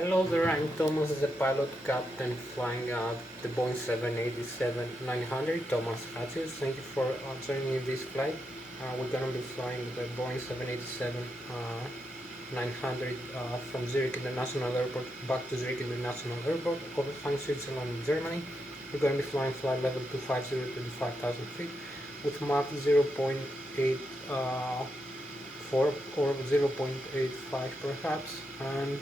Hello there, I'm Thomas, the pilot captain flying the Boeing 787-900, Thomas Hatsios. Thank you for joining me this flight. We're going to be flying the Boeing 787-900 from Zurich International Airport back to Zurich International Airport, overflying Switzerland and Germany. We're going to be flying flight level 250 to 5,000 feet with Mach 0.84 or 0.85 perhaps, and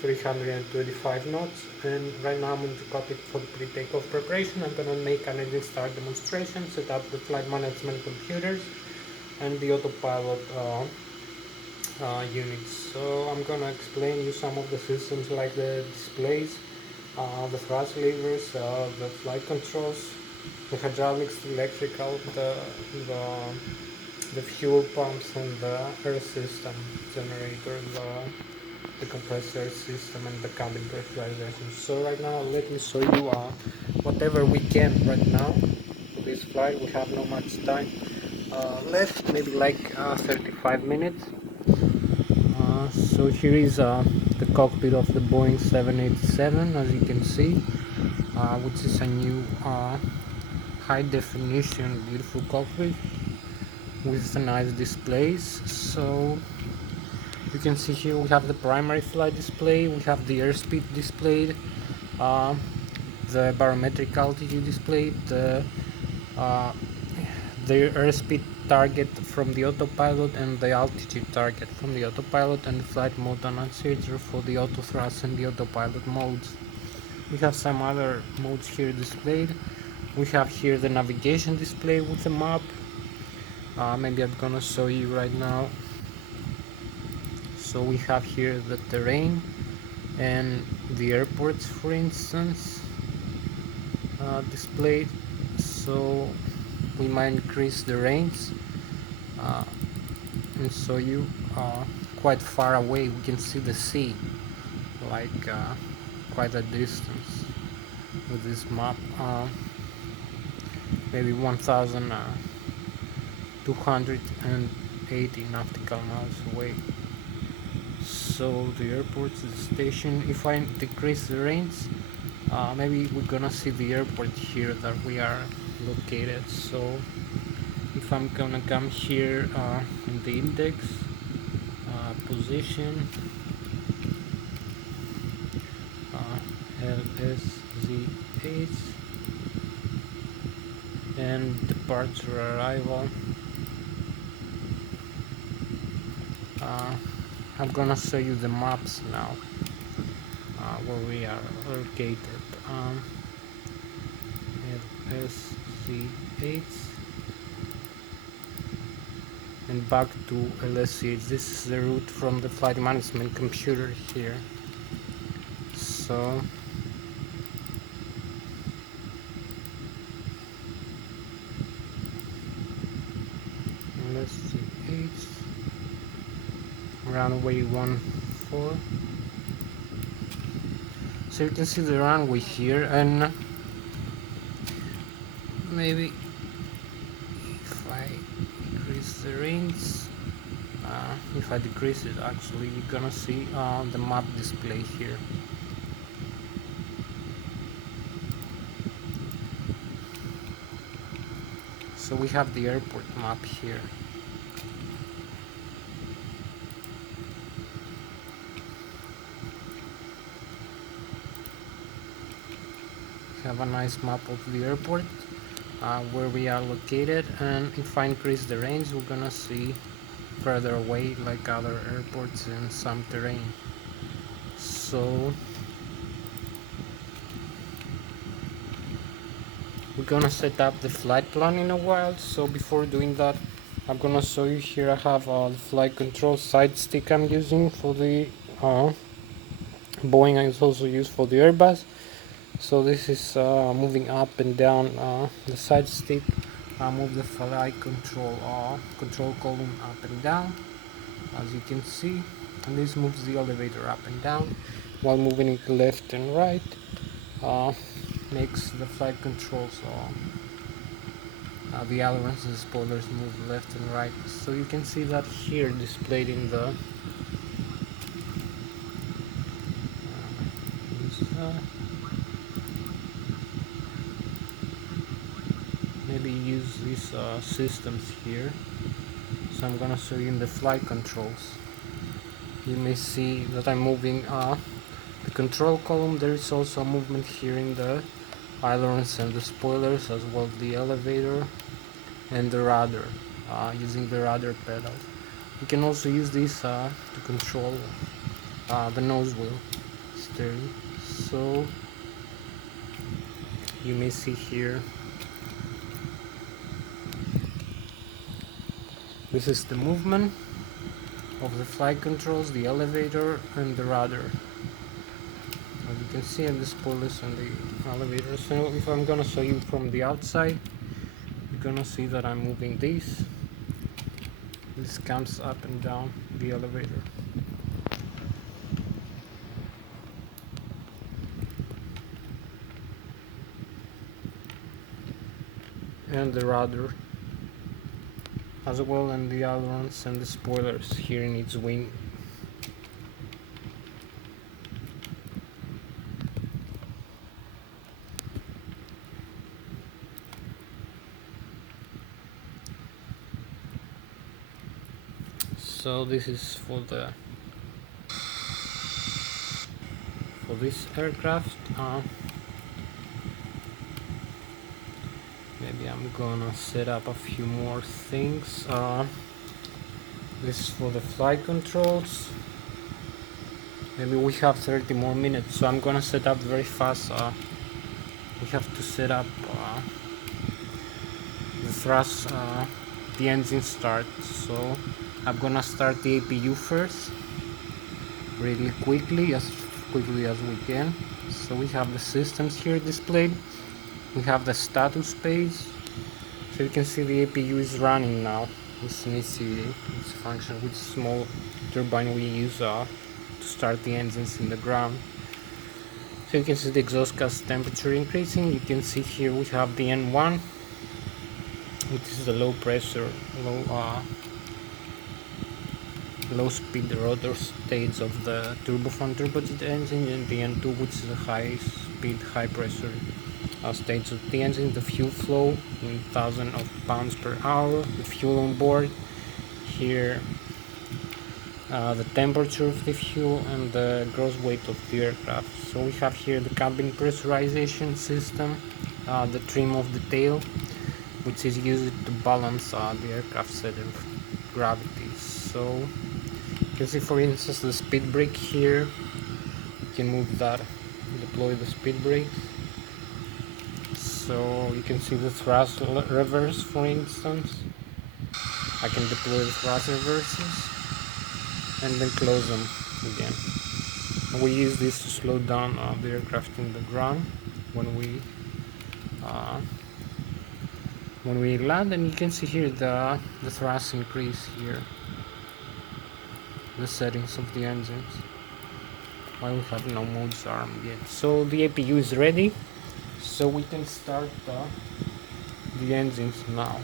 325 knots. And right now I'm in the cockpit for the pre-takeoff preparation. I'm gonna make an engine start demonstration, set up the flight management computers and the autopilot units. So I'm gonna explain you some of the systems like the displays, the thrust levers, the flight controls, the hydraulics, the electrical, the fuel pumps, and the air system generator, the compressor system, and the cabin pressurization. So right now let me show you whatever we can right now for this flight. We have not much time left, maybe like 35 minutes. So here is the cockpit of the Boeing 787, as you can see, which is a new high definition beautiful cockpit with nice displays. So you can see here we have the primary flight display, we have the airspeed displayed, the barometric altitude displayed, uh, the airspeed target from the autopilot and the altitude target from the autopilot, and the flight mode annunciator for the auto thrust and the autopilot modes. We have some other modes here displayed. We have here the navigation display with the map. Maybe I'm gonna show you right now. So we have here the terrain and the airports, for instance, displayed. So we might increase the range and show you quite far away. We can see the sea, like quite a distance with this map, maybe 1,280 nautical miles away. So the airport is the station. If I decrease the range, maybe we're gonna see the airport here that we are located. So if I'm gonna come here in the index position, Lszh, and departure arrival, I'm gonna show you the maps now, where we are located. Lszh and back to Lszh. This is the route from the flight management computer here. So Lszh, runway 14. So you can see the runway here, and maybe if I increase the range, if I decrease it, actually you're gonna see the map display here. So we have the airport map here. Have a nice map of the airport, where we are located, and if I increase the range, we're gonna see further away, like other airports and some terrain. So we're gonna set up the flight plan in a while. So before doing that, I'm gonna show you here. I have the flight control side stick I'm using for the Boeing. It's also used for the Airbus. So this is moving up and down the side stick. Move the flight control column up and down, as you can see, and this moves the elevator up and down, while moving it left and right makes the flight controls, the ailerons and spoilers move left and right. So you can see that here displayed in the maybe use these systems here. So I'm gonna show you in the flight controls. You may see that I'm moving the control column. There is also movement here in the ailerons and the spoilers, as well as the elevator and the rudder, using the rudder pedal. You can also use this to control the nose wheel steering. So you may see here, this is the movement of the flight controls, the elevator and the rudder. As you can see, and the spoilers and the elevator. So if I'm gonna show you from the outside, you're gonna see that I'm moving this. This comes up and down the elevator. And the rudder as well, and the ailerons and the spoilers here in its wing. So this is for this aircraft. Maybe I'm gonna set up a few more things. This is for the flight controls. Maybe we have 30 more minutes, so I'm gonna set up very fast. We have to set up the thrust, the engine start. So I'm gonna start the APU first, really quickly, as quickly as we can. So we have the systems here displayed. We have the status page. So you can see the APU is running now. It's an it's function with small turbine we use to start the engines in the ground. So you can see the exhaust gas temperature increasing. You can see here we have the N1, which is the low pressure, low speed rotor stage of the turbofan turbojet engine, and the N2, which is the high speed, high pressure stage of the engine. The fuel flow in thousands of pounds per hour, the fuel on board here, the temperature of the fuel, and the gross weight of the aircraft. So we have here the cabin pressurization system, the trim of the tail, which is used to balance the aircraft center of gravity. So you can see, for instance, the speed brake here. You can move that, deploy the speed brake. So you can see the thrust reverse, for instance. I can deploy the thrust reverses and then close them again. We use this to slow down the aircraft in the ground when we land. And you can see here the thrust increase here, the settings of the engines, while we have no modes armed yet. So the APU is ready, so we can start the engines now.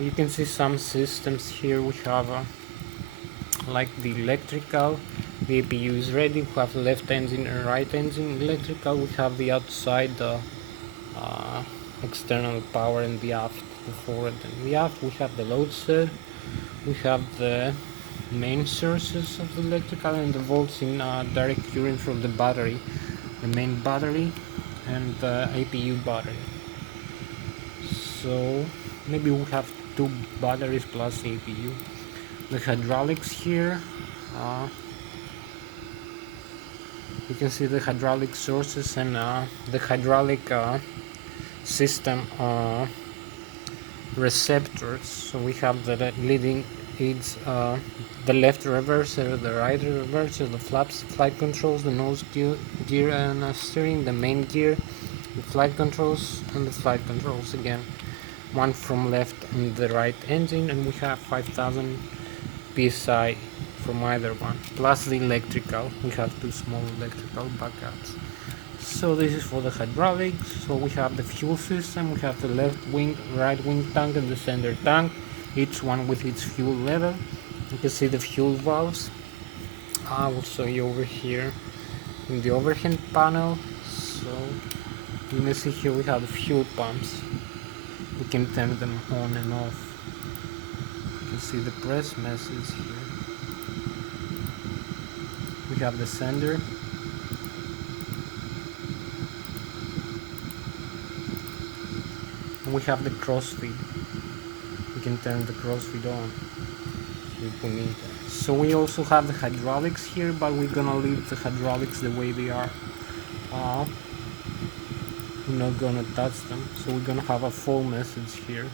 You can see some systems here. We have like the electrical, the APU is ready. We have left engine and right engine electrical. We have the outside external power and the aft, the forward and the aft. We have the load cell. We have the main sources of the electrical and the volts in direct current from the battery, the main battery and the APU battery. So maybe we have two batteries plus APU. The hydraulics here, you can see the hydraulic sources and the hydraulic system receptors. So we have the leading aids, the left reverser, the right reverser, the flaps, flight controls, the nose gear and steering, the main gear, the flight controls and the flight controls again, one from left and the right engine, and we have 5000 psi from either one, plus the electrical. We have two small electrical backups. So this is for the hydraulics. So we have the fuel system. We have the left wing, right wing tank and the center tank, each one with its fuel level. You can see the fuel valves. I will show you over here. in the overhead panel. So you may see here we have the fuel pumps. We can turn them on and off. You can see the press message here. We have the sender. And we have the crossfeed. We can turn the crossfeed on if we need. So we also have the hydraulics here, but we're gonna leave the hydraulics the way they are. We're not gonna touch them. So we're gonna have a full message here.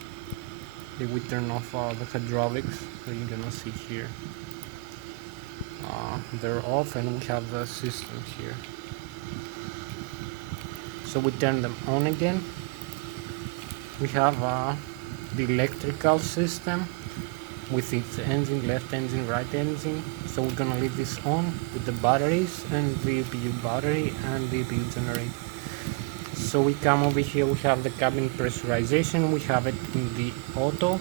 If we turn off the hydraulics, so you're gonna see here. They're off, and we have the systems here. So we turn them on again. We have the electrical system with its engine, left engine, right engine. So we're gonna leave this on with the batteries and the APU battery and the APU generator. So we come over here, we have the cabin pressurization, we have it in the auto.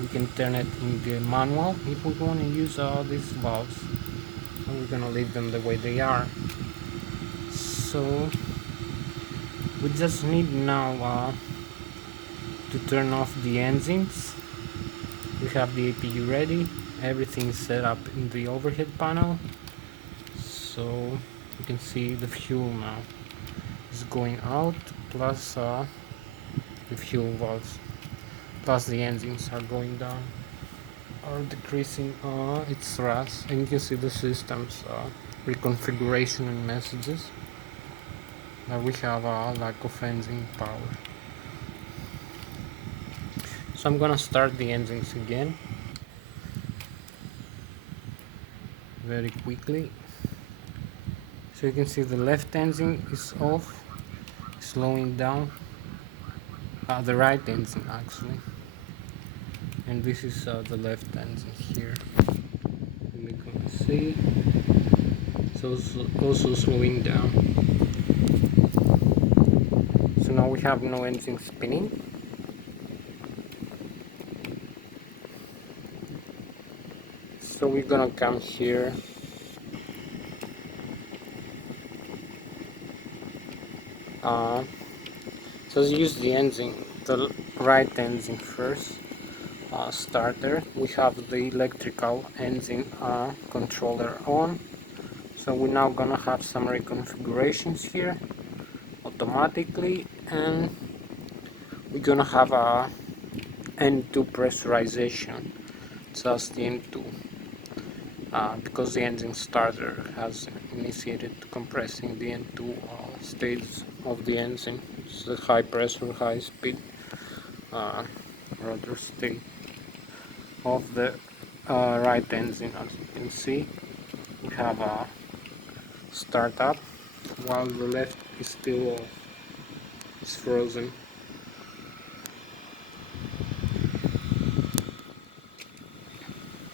We can turn it in the manual if we want to use these valves. So we're gonna leave them the way they are. So we just need now to turn off the engines. We have the APU ready, everything set up in the overhead panel. So you can see the fuel now is going out, plus the fuel valves, plus the engines are going down, are decreasing its thrust, and you can see the system's reconfiguration and messages. Now we have a lack of engine power. So I'm gonna start the engines again very quickly. So you can see the left engine is off, slowing down. The right engine actually, and this is the left engine here. You can see so also slowing down. So now we have no engine spinning. So we're gonna come here so use the engine, the right engine first. Starter, we have the electrical engine controller on. So we're now gonna have some reconfigurations here automatically, and we're gonna have a N2 pressurization, just the N2, because the engine starter has initiated compressing the N2 stage of the engine. It's the high pressure, high speed rotor state of the right engine. As you can see, we have a startup while the left is still off, it's frozen.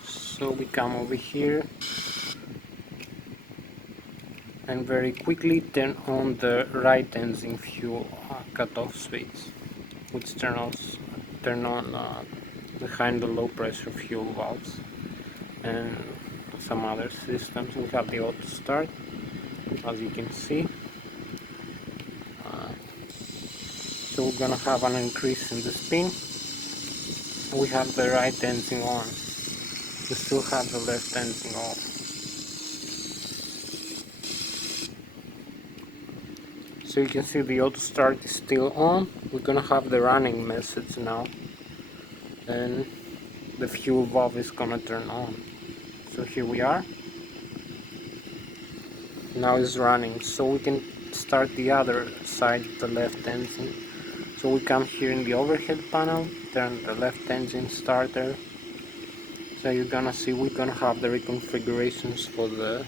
So we come over here and very quickly turn on the right engine fuel cutoff switch, which turn on behind the low pressure fuel valves and some other systems. We have the auto start, as you can see. So we're gonna have an increase in the spin. We have the right engine on. We still have the left engine off. So you can see the auto start is still on. We're gonna have the running message now, and the fuel valve is gonna turn on. So here we are. Now it's running. So we can start the other side, the left engine. So we come here in the overhead panel, turn the left engine starter. So you're gonna see we're gonna have the reconfigurations for the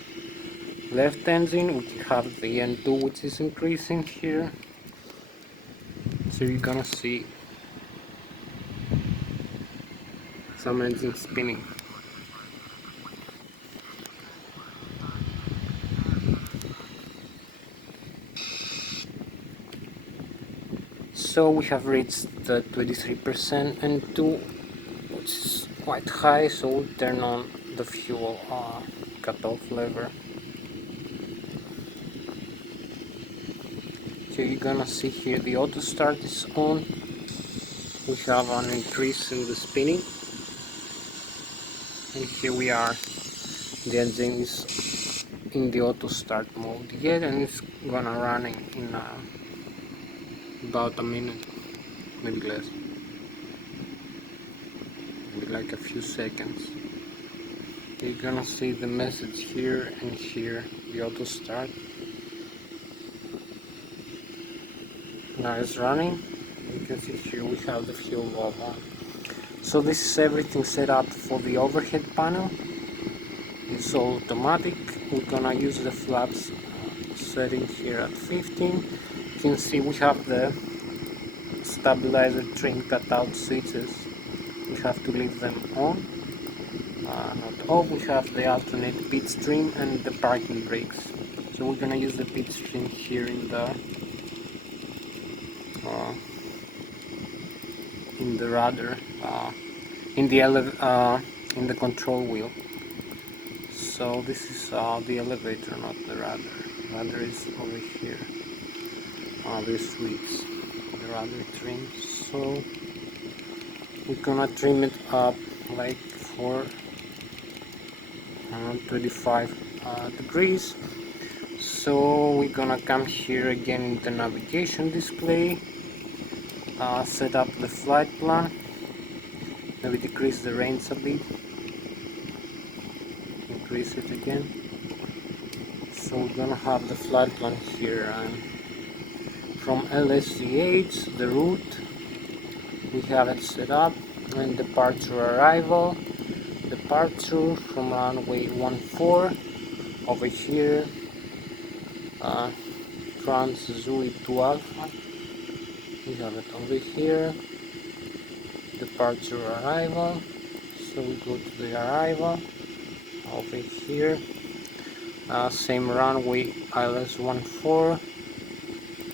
left engine. We have the N2 which is increasing here. So you're gonna see some engine spinning. So we have reached the 23% N2, which is quite high, so we'll turn on the fuel cutoff lever. Okay, you're gonna see here the auto start is on. We have an increase in the spinning, and here we are. The engine is in the auto start mode yet, and it's gonna run in about a minute, maybe less, maybe like a few seconds. You're gonna see the message here and here, the auto start. Now it's running. You can see here we have the fuel valve on. So this is everything set up for the overhead panel. It's all automatic. We're gonna use the flaps setting here at 15. You can see we have the stabilizer trim cutout switches. We have to leave them on, not off. We have the alternate pit stream and the parking brakes. So we're gonna use the pit stream here in the rudder, in the control wheel. So this is the elevator, not the rudder. Rudder is over here. This week's the rudder trim. So we're gonna trim it up like for 25 degrees. So we're gonna come here again in the navigation display, set up the flight plan, maybe decrease the range a bit, increase it again. So we're gonna have the flight plan here, and from Lszh, the route, we have it set up, and departure arrival, departure from runway 14, over here, France Zulu 2 Alpha, we have it over here, departure arrival, so we go to the arrival, over here, same runway ILS 14,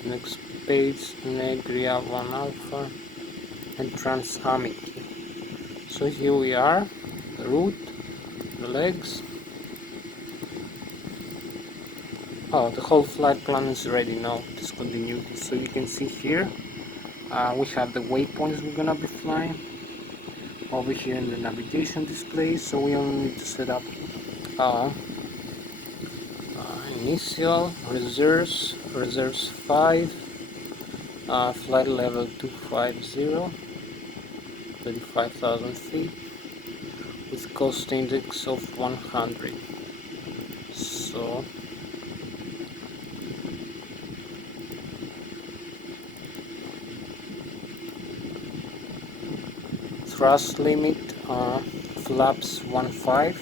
next page Negria 1 Alpha, and Trans-Amity. So here we are, the route, the legs. Oh, the whole flight plan is ready now, discontinuity. So you can see here, we have the waypoints we're gonna be flying over here in the navigation display. So we only need to set up initial, reserves 5, flight level 250, 35,000 feet, with cost index of 100. So thrust limit, flaps 15,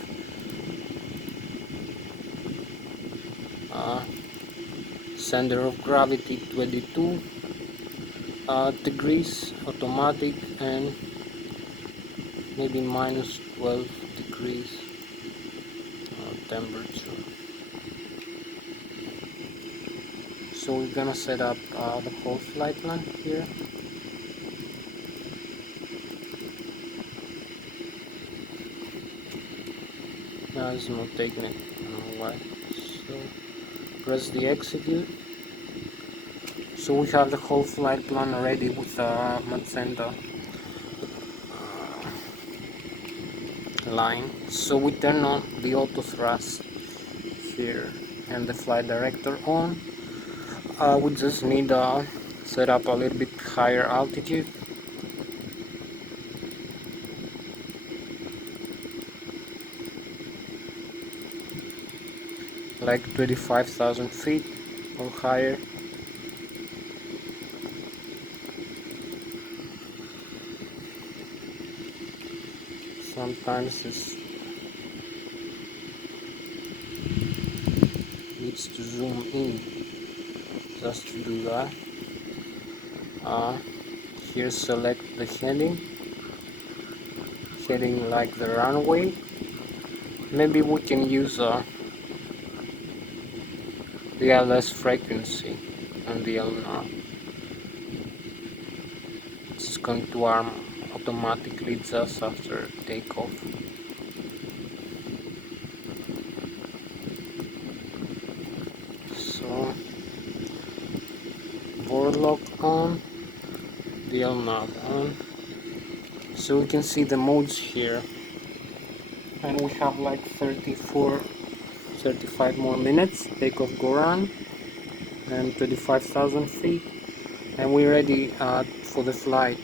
center of gravity 22 degrees, automatic, and maybe minus 12 degrees temperature. So we're gonna set up the whole flight plan here. Now it's not taking it, I don't know why. So press the execute. So we have the whole flight plan ready with magenta line. So we turn on the auto thrust here and the flight director on. We just need to set up a little bit higher altitude. Like 25,000 feet or higher. Sometimes this needs to zoom in just to do that. Here select the heading like the runway. Maybe we can use the LS frequency and the LNR. It's going to arm automatically just after takeoff. So lock on, the L knob on. So we can see the modes here, and we have like 35 more minutes, takeoff Goran, and 25,000 feet, and we're ready for the flight.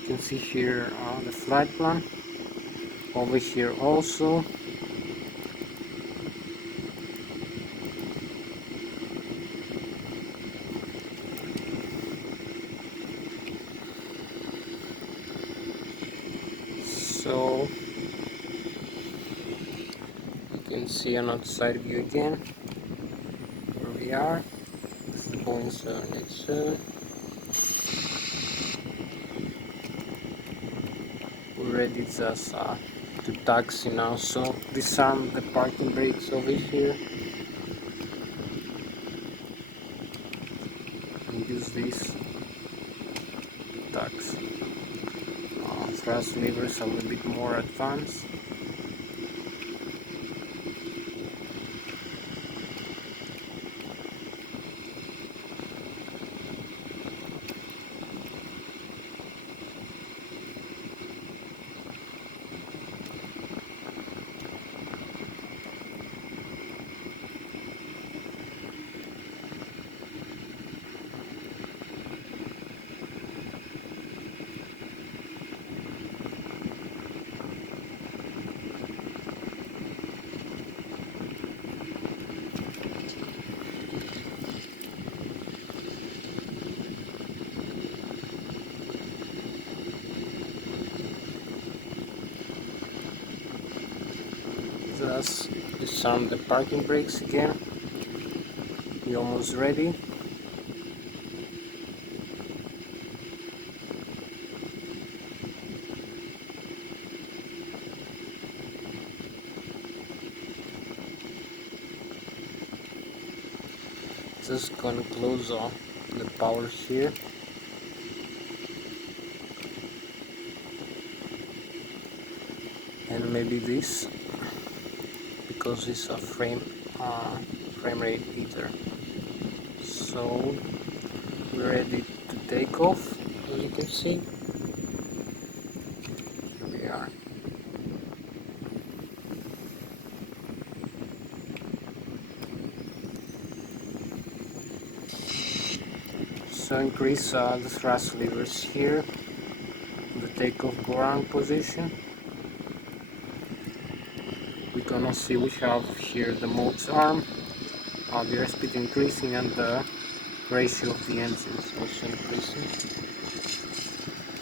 You can see here the flight plan, over here also. So you can see an outside view again, where we are. This is the Boeing 787. We're ready just to taxi now, so disarm the parking brakes over here and use this to taxi. Thrust levers a little bit more advanced. Just disarm the parking brakes again. We're almost ready. Just gonna close off the power here. And maybe this, because it's a frame rate heater. So we're ready to take off, as you can see. Here we are. So increase the thrust levers here, the takeoff ground position. We're gonna see we have here the modes arm, the airspeed increasing, and the ratio of the engines also increasing.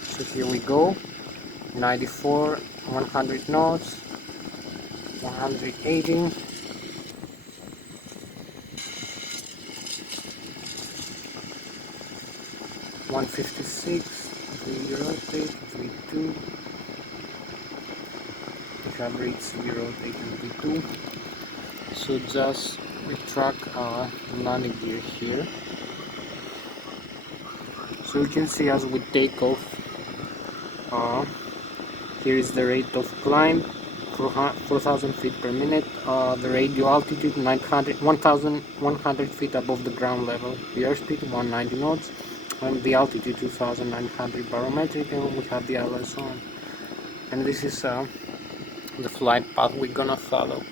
So here we go, 94, 100 knots, 180, 156, 3 rotate, 32. We have reached 0 rotate and 32. So just retract the landing gear here. So you can see as we take off, here is the rate of climb, 4,000 feet per minute, the radio altitude 1,100 feet above the ground level, the airspeed 190 knots, and the altitude 2,900 barometric, and we have the LS on. And this is the flight path we're gonna follow.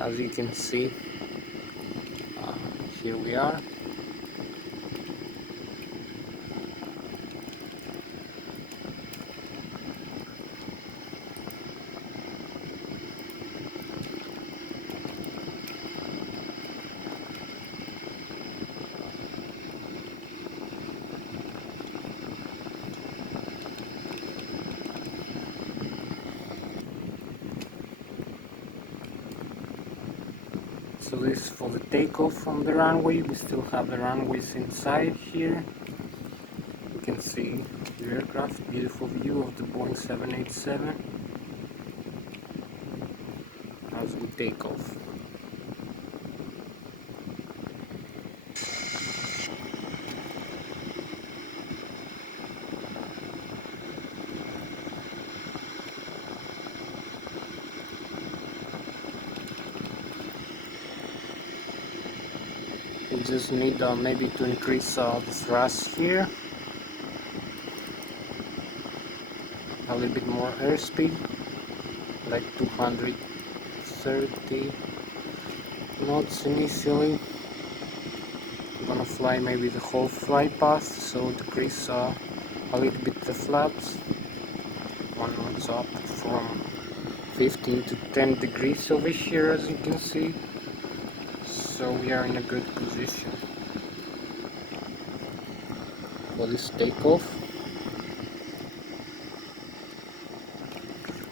As you can see, here we are. So this is for the takeoff from the runway. We still have the runways inside here. You can see the aircraft, beautiful view of the Boeing 787 as we take off. just need maybe to increase the thrust here, a little bit more airspeed, like 230 knots initially. I'm gonna fly maybe the whole flight path, so decrease a little bit the flaps. One knot's up from 15 to 10 degrees over here, as you can see, so we are in a good position for this takeoff.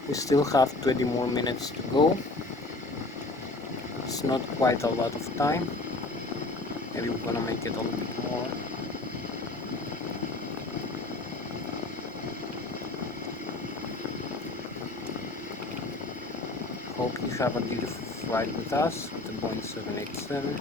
We still have 20 more minutes to go. It's not quite a lot of time. Maybe we're gonna make it a little bit more. Hope you have a beautiful flight with us on the Boeing 787.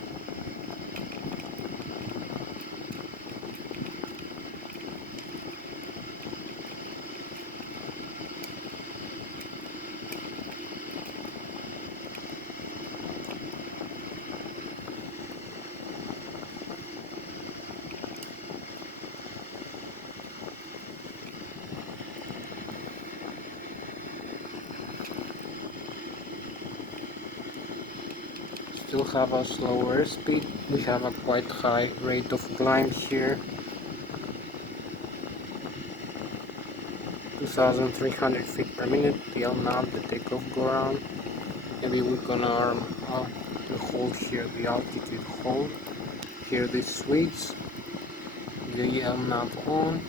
Still have a slower speed. We have a quite high rate of climb here. 2,300 feet per minute. The now the takeoff go around. Maybe we're gonna arm the hold here, the altitude hold. Here the switch. The nav on.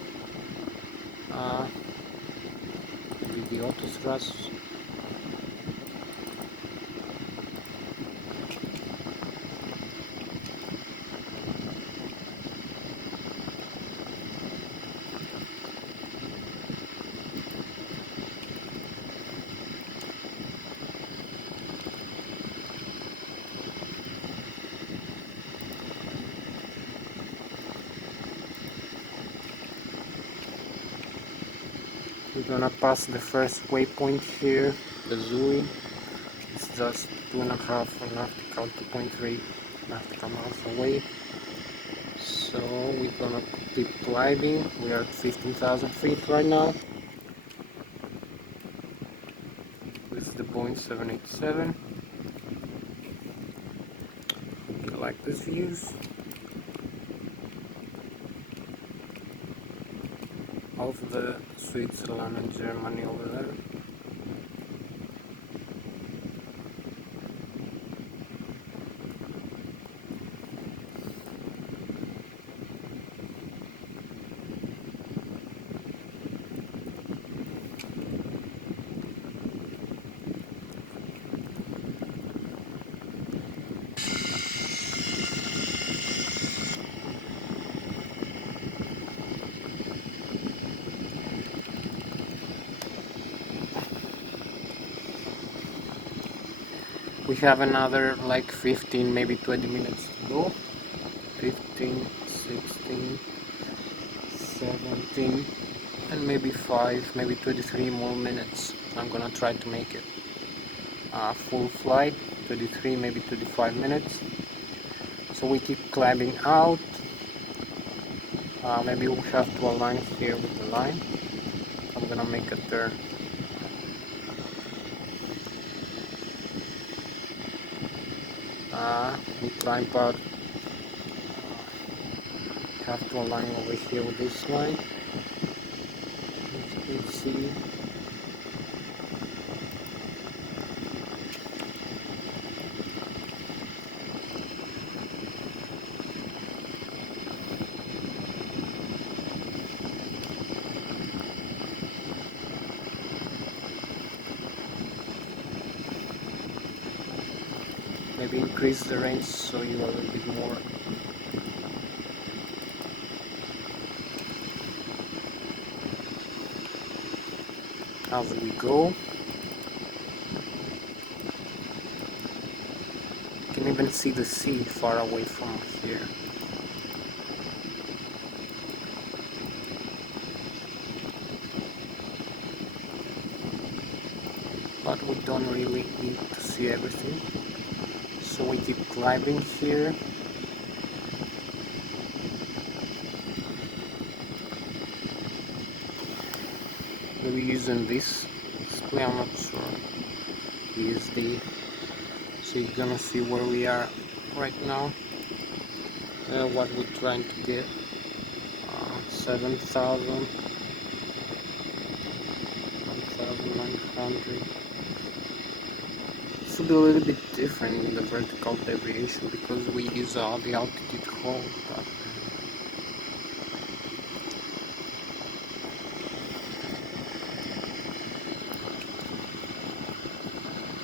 Maybe the auto thrust. We're gonna pass the first waypoint here, the Zui. It's just 2.5 nautical, 2.3 nautical miles away. So we're gonna keep climbing. We are at 15,000 feet right now. This is the Boeing 787. You like these views of the Switzerland and Germany over there. We have another like 15, maybe 20 minutes to go. 15, 16, 17, and maybe 5, maybe 23 more minutes. I'm gonna try to make it full flight, 23, maybe 25 minutes. So we keep climbing out. Maybe we have to align here with the line. I'm gonna make a turn. We climb out, have to align over here with this line, as you can see. Maybe increase the range so you are a little bit more. As we go, you can even see the sea far away from here. But we don't really need to see everything. So we keep climbing here. maybe using this display, I'm not sure. ESD. So you're gonna see where we are right now. What we're trying to get. 7,000, 1,900. This will be a little bit different in the vertical deviation because we use the altitude hold.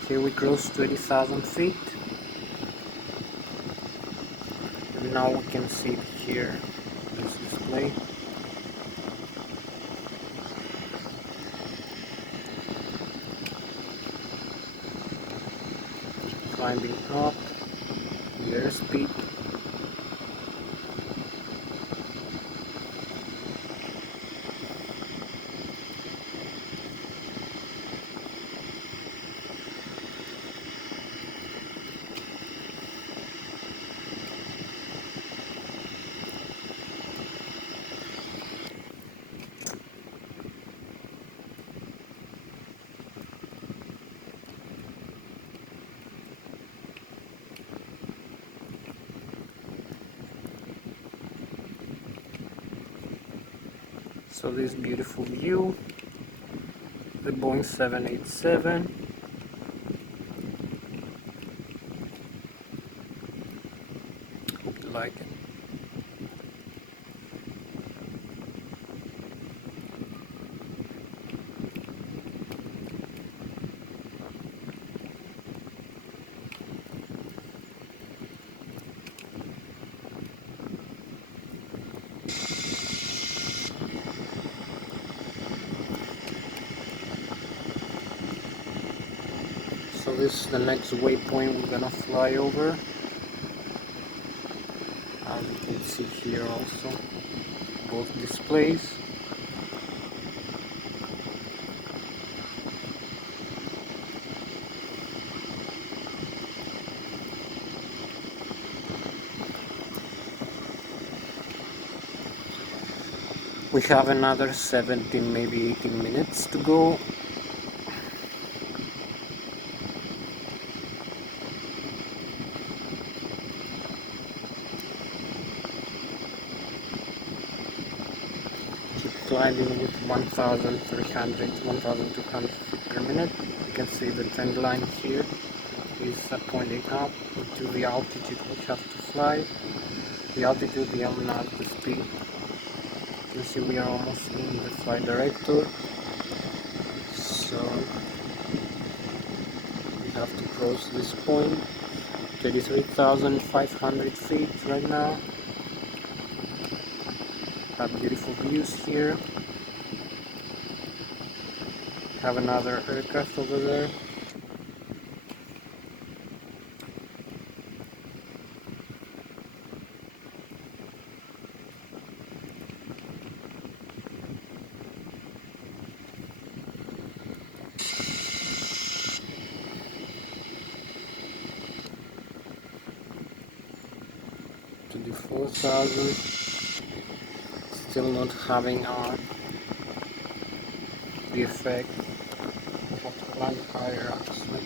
Here we cross 20,000 feet. And now we can see it here, this display. Climbing up, the airspeed. So this beautiful view, the Boeing 787. Hope you like it. So this is the next waypoint we're gonna fly over. As you can see here also, both displays. We have another 17, maybe 18 minutes to go. Climbing with 1,300, 1,200 feet per minute. You can see the trend line here is pointing up to the altitude we have to fly. The altitude, the not the speed. You can see we are almost in the flight director. So we have to cross this point. 33,500 feet right now. Have beautiful views here. Have another aircraft over there. To the 4,000. Still not having the effect. We have to climb higher actually.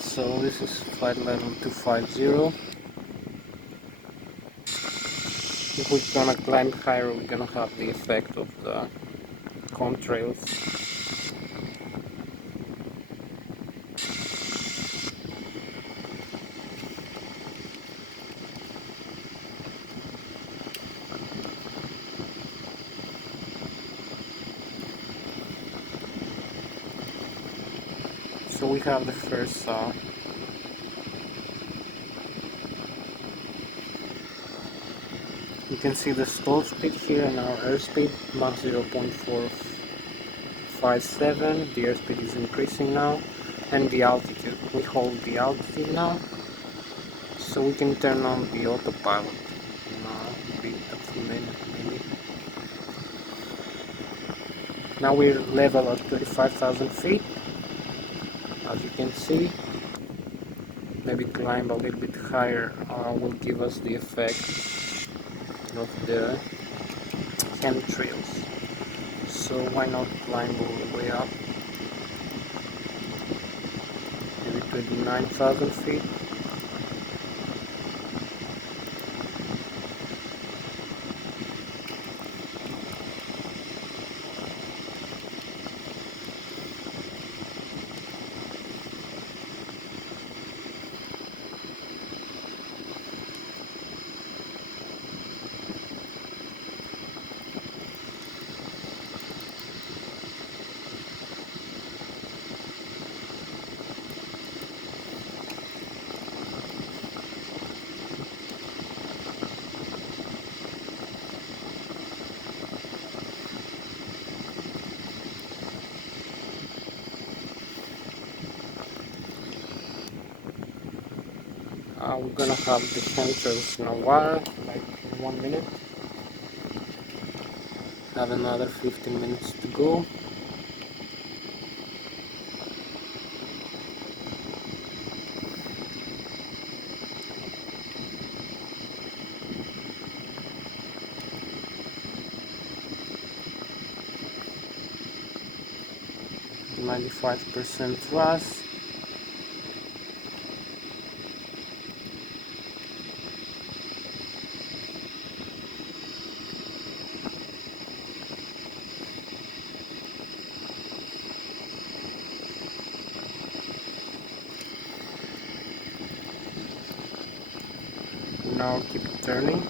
So this is flight level 250. If we're gonna climb higher, we're gonna have the effect of the contrails. So we have the first you can see the stall speed here and our airspeed, Mach 0.457. The airspeed is increasing now, and the altitude. We hold the altitude now, so we can turn on the autopilot. Maybe that's a minute, maybe. Now we're level at 35,000 feet. As you can see, maybe climb a little bit higher will give us the effect of the chemtrails. so why not climb all the way up? Maybe 29,000 feet. We're gonna have the chemtrails in a while, like in 1 minute. Have another 15 minutes to go. %thrust. Now keep turning.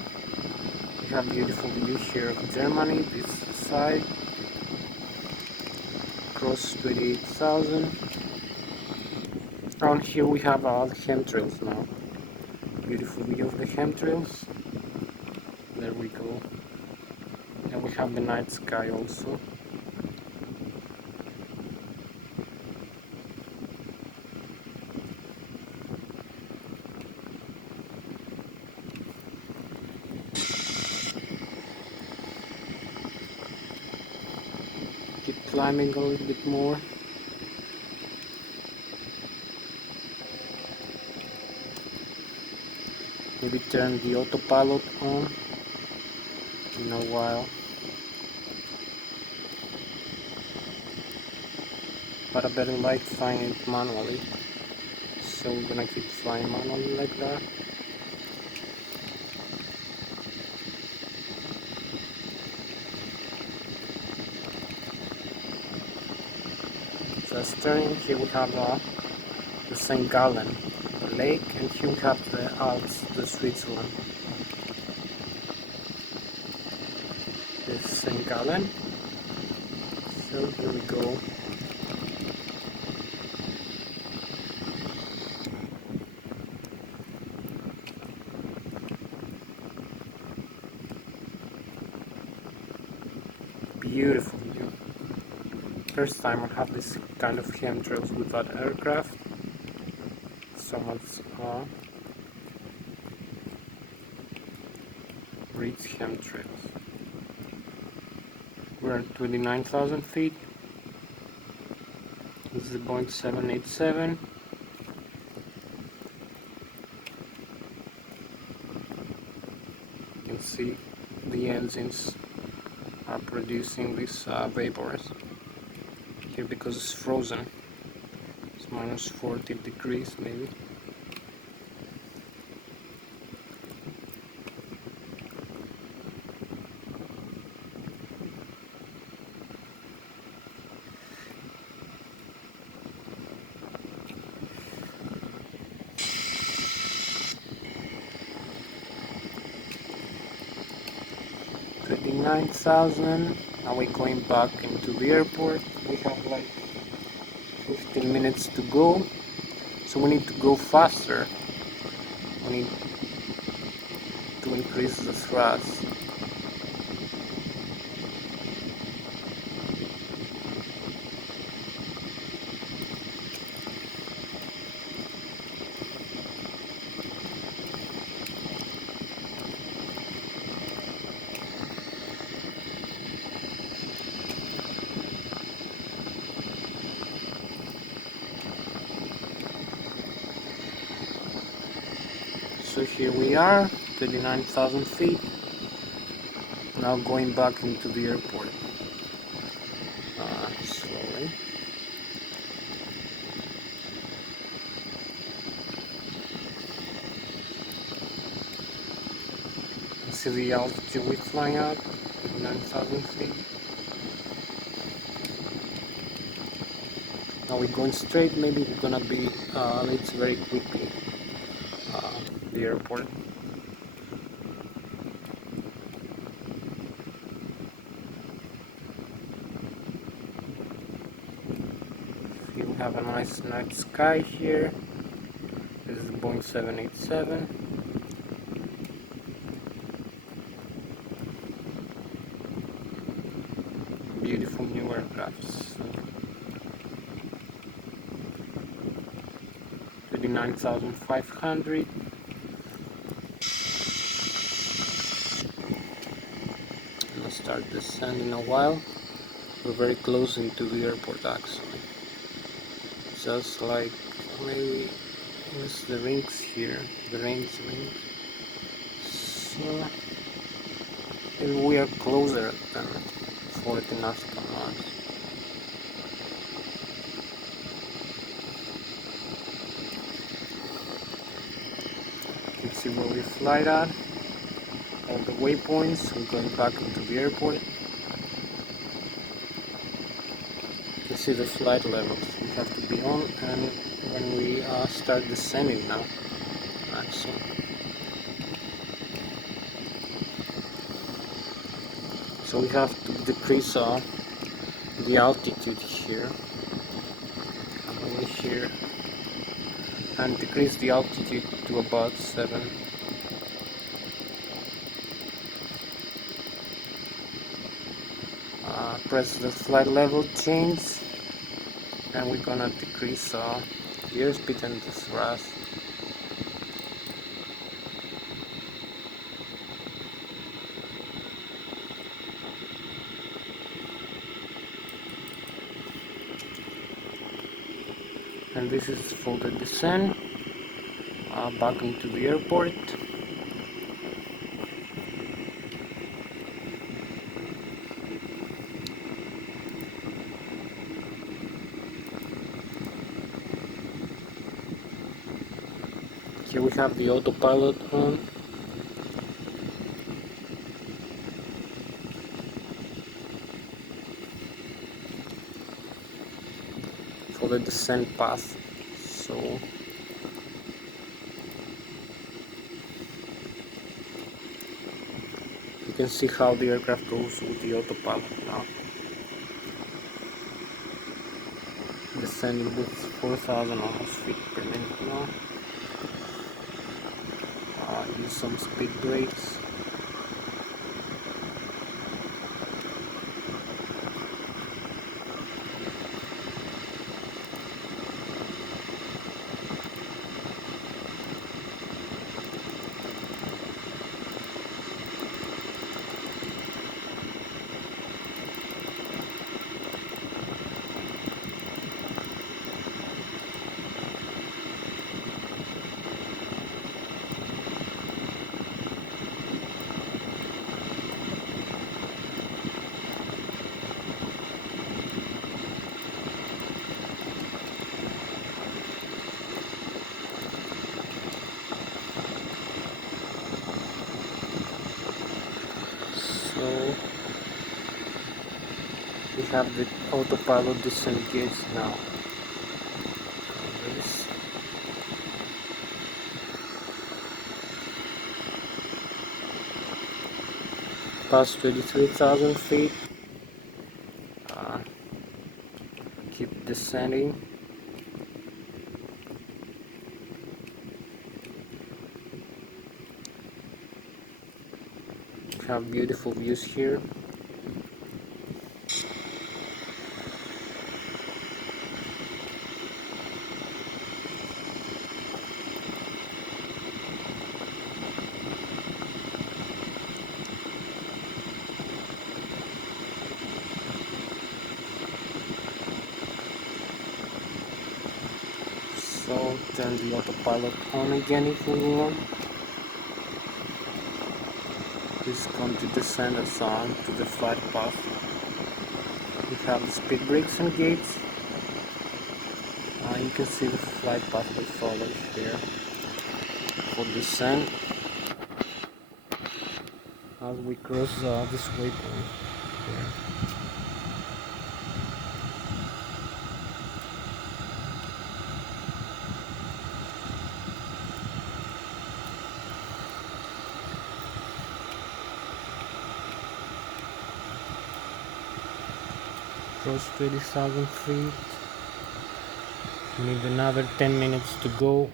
We have beautiful view here of Germany, this side. Across 28,000. Around here we have all the chemtrails now. Beautiful view of the chemtrails. There we go. And we have the night sky also. Keep climbing a little bit more. Maybe turn the autopilot on in a while. But I better like flying it manually. So we're gonna keep flying manually like that. Just turning, here we have the St. Gallen lake, and here we have the Alps, the Switzerland. This is St. Gallen. So here we go. Beautiful view. First time I have this kind of chemtrails without aircraft. So much rich chemtrails. We're at 29,000 feet. This is the Boeing 787. You can see the engines are producing these vapors here because it's frozen. It's minus 40 degrees maybe. $39,000. Now we're going back into the airport. We have like 15 minutes to go, so we need to go faster. We need to increase the thrust. So here we are, 39,000 feet, now going back into the airport. see the altitude we're flying at, 9,000 feet. Now we're going straight, maybe we're gonna be, it's very quickly, the airport. You have a nice night sky here. This is Boeing 787. Beautiful new aircrafts. 39,500. I'll start descending in a while. We're very close into the airport actually. Just like maybe it's the rings here, the rings. So and we are closer than 40 nautical miles. You can see where we fly at, all the waypoints. We're going back into the airport. You can see the flight levels we have to be on, and when we start descending now, actually. So we have to decrease the altitude here, over here, and decrease the altitude to about 7. Press the flight level change, and we're gonna decrease the airspeed and the thrust. And this is for the descent back into the airport. Here we have the autopilot on. For the descent path. So you can see how the aircraft goes with the autopilot now. Descending with 4,000 almost feet per minute now. Use some speed brakes. So we have the autopilot disengaged now. Past 23,000 feet. Keep descending. We have beautiful views here. So turn the autopilot on again if you want. It's going to descend us on to the flight path. We have the speed brakes and gates. You can see the flight path we follow here for descent. as we cross this waypoint here. Cross 20,000 feet. We need another 10 minutes to go.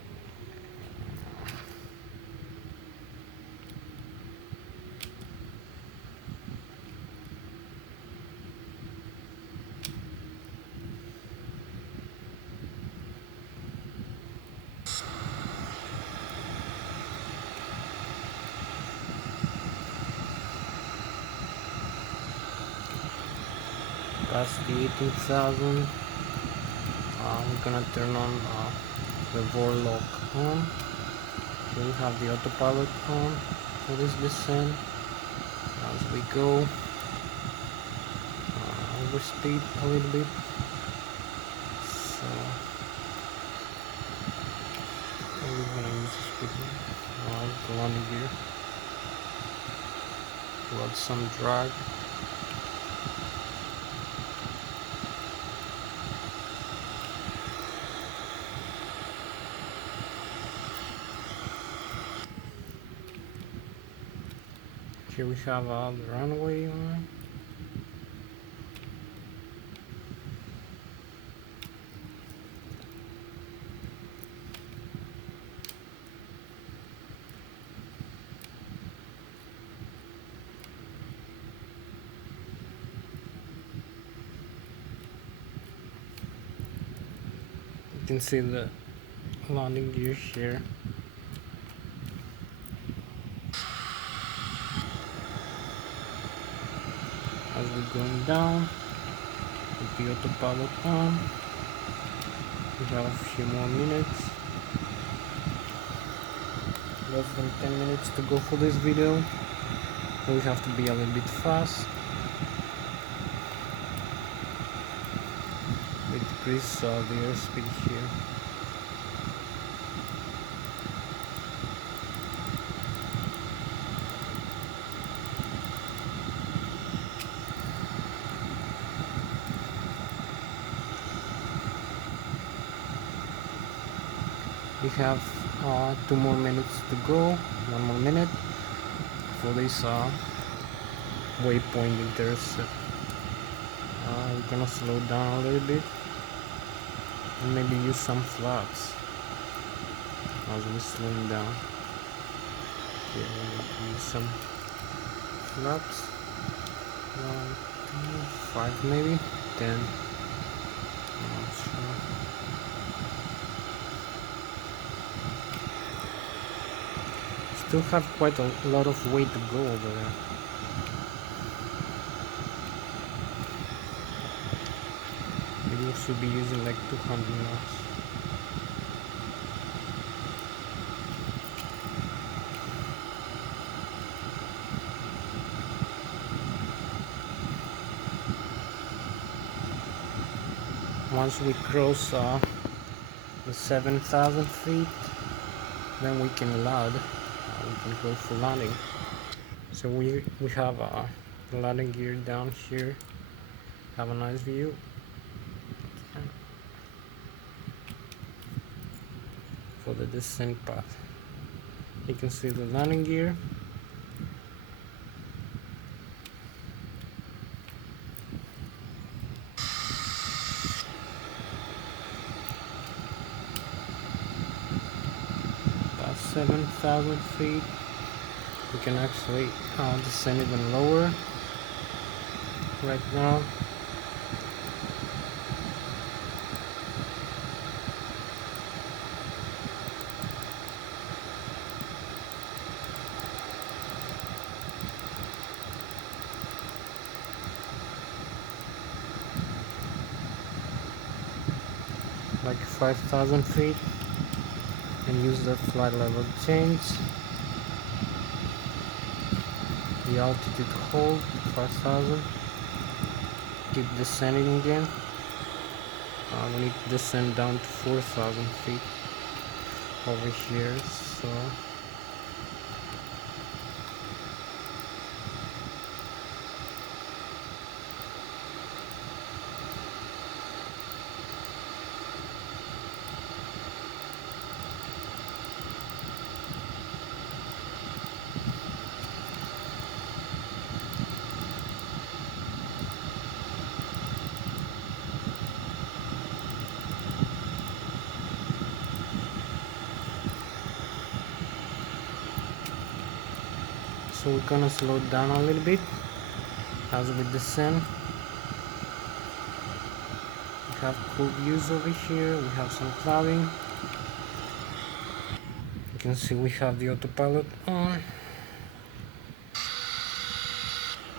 Past the 18,000. We're gonna turn on the Ilsloc on. Here we have the autopilot on for this descent. As we go, overspeed a little bit. So we're gonna use the speed. The landing gear. Got some drag. Here we have the runway on. You can see the landing gear here. As we're going down, with the autopilot on, we have a few more minutes. Less than 10 minutes to go for this video, so we have to be a little bit fast. We decrease the airspeed here. We have 2 more minutes to go, 1 more minute for this waypoint intercept. We're gonna slow down a little bit and maybe use some flats as we're slowing down. Okay, we'll use some flaps. 1, 2, 5 maybe, 10. I'm not sure. Still have quite a lot of way to go over there. Maybe we should be using like 200 knots. Once we cross the 7,000 feet, then we can land. We can go for landing. So we have the landing gear down here. Have a nice view. For the descent path, you can see the landing gear. About 7,000 feet. We can actually descend even lower right now. Like 5,000 feet, and use the flight level change. The altitude hold 5,000. Keep descending again. We need to descend down to 4,000 feet over here. So So we're gonna slow down a little bit as we descend. We have cool views over here, we have some clouding. You can see we have the autopilot on.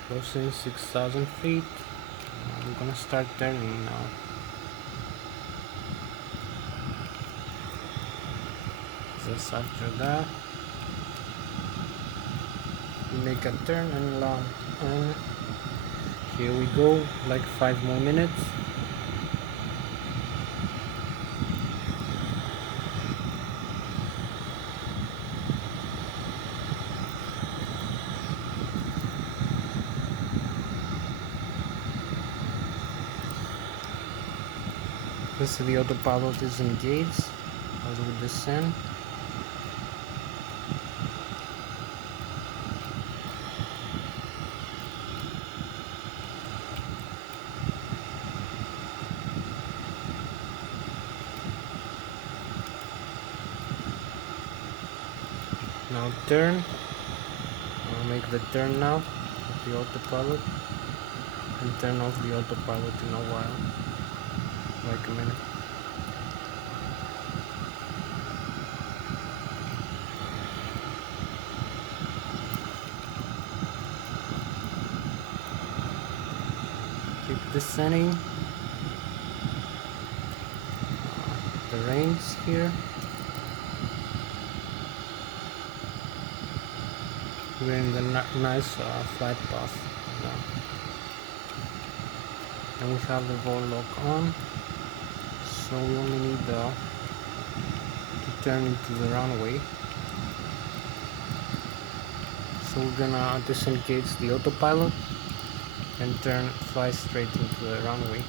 Closing 6,000 feet. I'm gonna start turning now. Just after that, we make a turn and land. And here we go, like 5 more minutes. This is the autopilot is engaged as we descend. Now turn. I'll make the turn now of the autopilot and turn off the autopilot in a while, like a minute. Keep descending. The rains here. We're in the nice flight path now. And we have the vol lock on, so we only need to turn into the runway. So we're gonna disengage the autopilot and fly straight into the runway.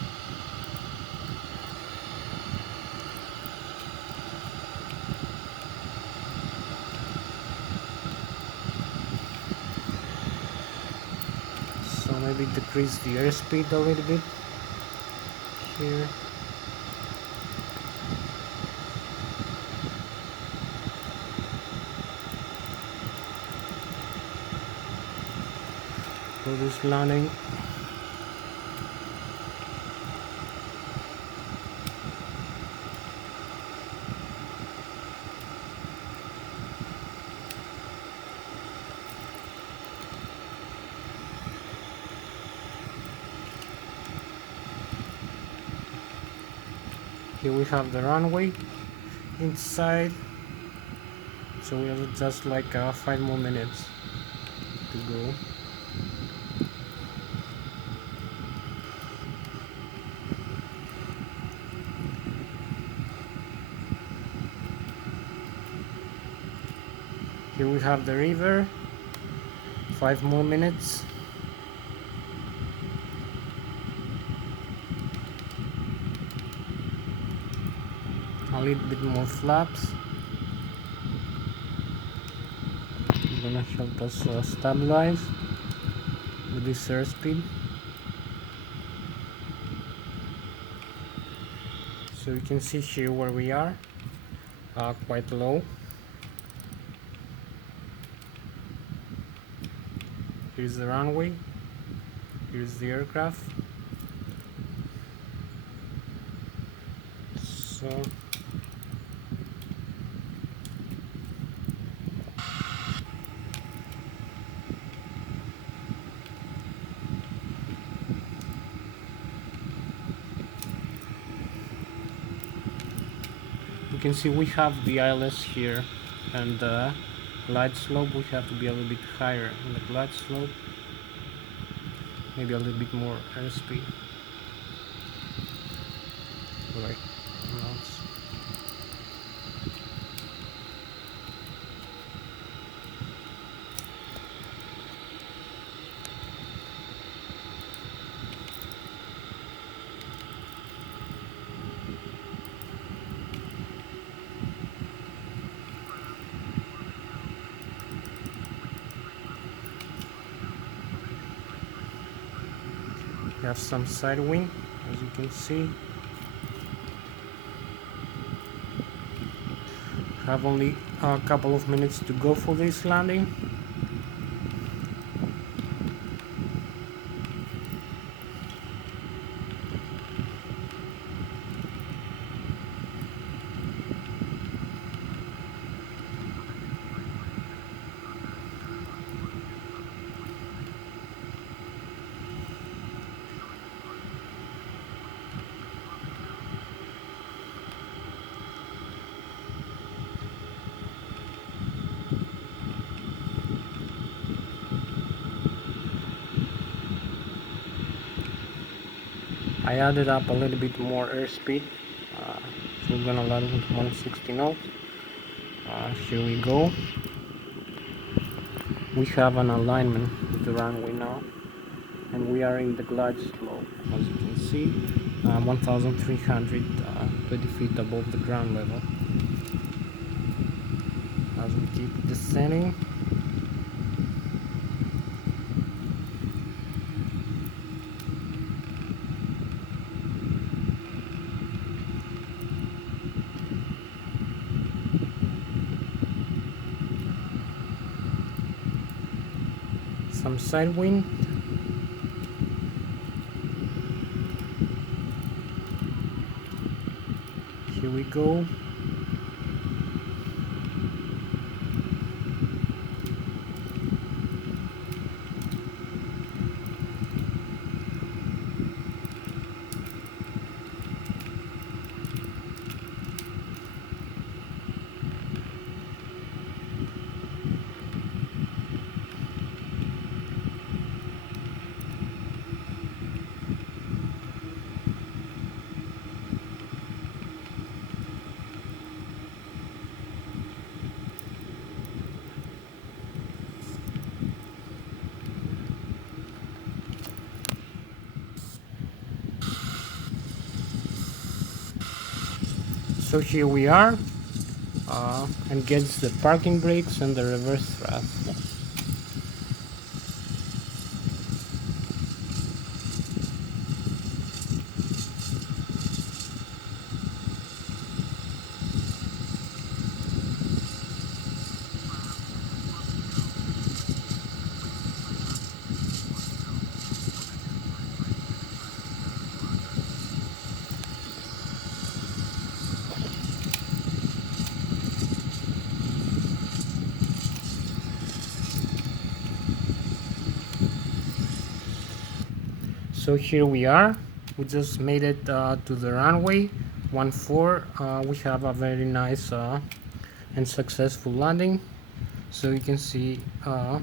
So maybe decrease the airspeed a little bit here. For this landing. Here we have the runway inside, so we have just like 5 more minutes to go. Here we have the river, 5 more minutes. A little bit more flaps. It's gonna help us stabilize with this airspeed. So you can see here where we are, quite low. Here's the runway, here's the aircraft. So you can see we have the Lszh here, and the glide slope we have to be a little bit higher in the glide slope, maybe a little bit more airspeed. Right. We have some side wind, as you can see. Have only a couple of minutes to go for this landing. I added up a little bit more airspeed, so we're gonna land with 160 knots. Here we go. We have an alignment with the runway now, and we are in the glide slope, as you can see, 1,320 feet above the ground level. As we keep descending, some side wind. Here we go. So here we are, and gets the parking brakes and the reverse thrust. So here we are. We just made it to the runway 14. We have a very nice and successful landing. So you can see the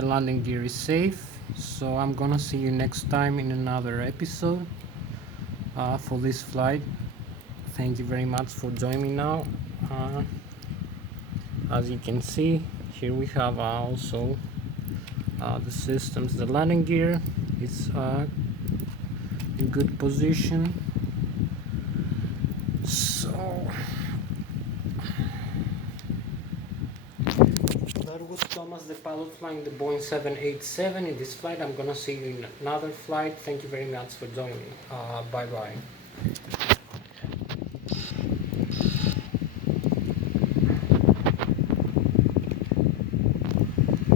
landing gear is safe. So I'm gonna see you next time in another episode for this flight. Thank you very much for joining me now. As you can see, here we have also the systems. The landing gear is in good position. So that was Thomas, the pilot, flying the Boeing 787. In this flight, I'm gonna see you in another flight. Thank you very much for joining. Bye bye.